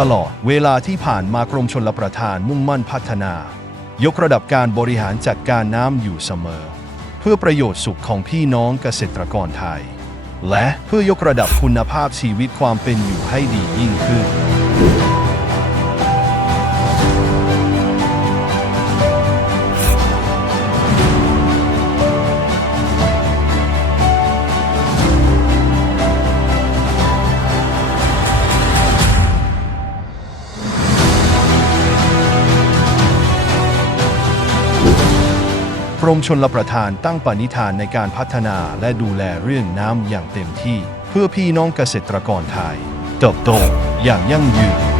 ตลอดเวลาที่ผ่านมากรมชลประทานมุ่งมั่นพัฒนา ยกระดับการบริหารจัดการน้ำอยู่เสมอ เพื่อประโยชน์สุขของพี่น้องเกษตรกรไทย และเพื่อยกระดับคุณภาพชีวิตความเป็นอยู่ให้ดียิ่งขึ้น รมชนรประทานตั้งปณิธานในการพัฒนาและดูแลเรื่องน้ำอย่างเต็มที่ เพื่อพี่น้องเกษตรกรไทย เติบโตอย่างยั่งยืน